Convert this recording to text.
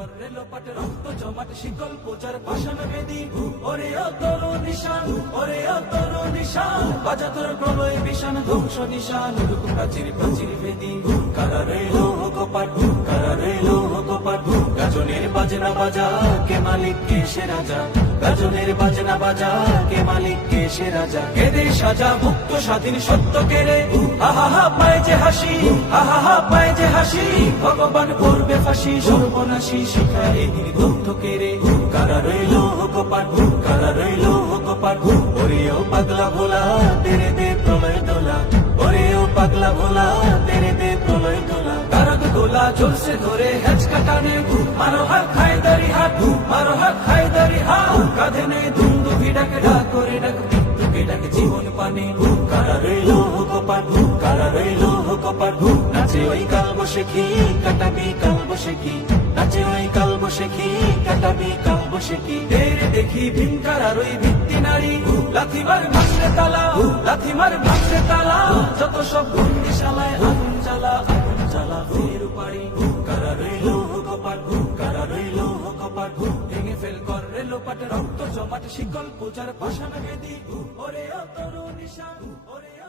কর রেলোপাট রক্ত জমাট শিকল পূজার পাষাণ বেদি ওরে ও তোর নিশান ওরে ও তোর নিশান বাজা তোর প্রলয় বিশান ধ্বংস নিশান রূপ প্রাচীর প্রাচীর বেদি কারা রইলো কপাট কারা রইলো কপাট গাজনের বাজনা বাজা কে মালিক কে সে রাজা গাজনের বাজনা বাজা কে মালিক কে সে রাজা কেদে সাজা মুক্ত স্বাধীন সত্য কেড়ে আহা হা পায় যে হাসি আহা হা পায় যে হাসি ভগবান করবে ফাঁসি সর্বনাশী শিখায় এদিন গ্রন্থ কেড়ে কারা রইলো কপাট কারা রইলো কপাট ওরে ও পাগলা ভোলা তেরে দে প্রলয় দোলা ওরে ও পাগলা ভোলা তেরে দে প্রলয় দোলা তারক দোলা ঝলসে ধরে হেঁচ কাটানে মারো হাত খায়দারি হাত মারো হাত খায়দারি হাত কাঁধে নেই ধুন্দু ভিড়াকে ডাক করে ডাক মৃত্যুকে ডাক জীবন পানে কারা রইলো কপাট কারা রইলো কপাট নাচে ওই কাল বসে কি কাটাবি কাল বসে কি নাচে ওই কাল বসে কি কাটাবি কাল বসে কি তেরে দেখি ভীমকার আর ওই ভিত্তি নারী লাথিমার ভাঙছে তালা লাথিমার ভাঙছে তালা যত সব বন্দিশালায় আগুন জ্বালা ফের পারি কারা রইলো কপাট কারা রইলো কপাট ভেঙে ফেল কর রেলোপাট রক্ত জমাট শিকল পূজার পাষাণ বেদি ওরে ও তোর নিশান ওরে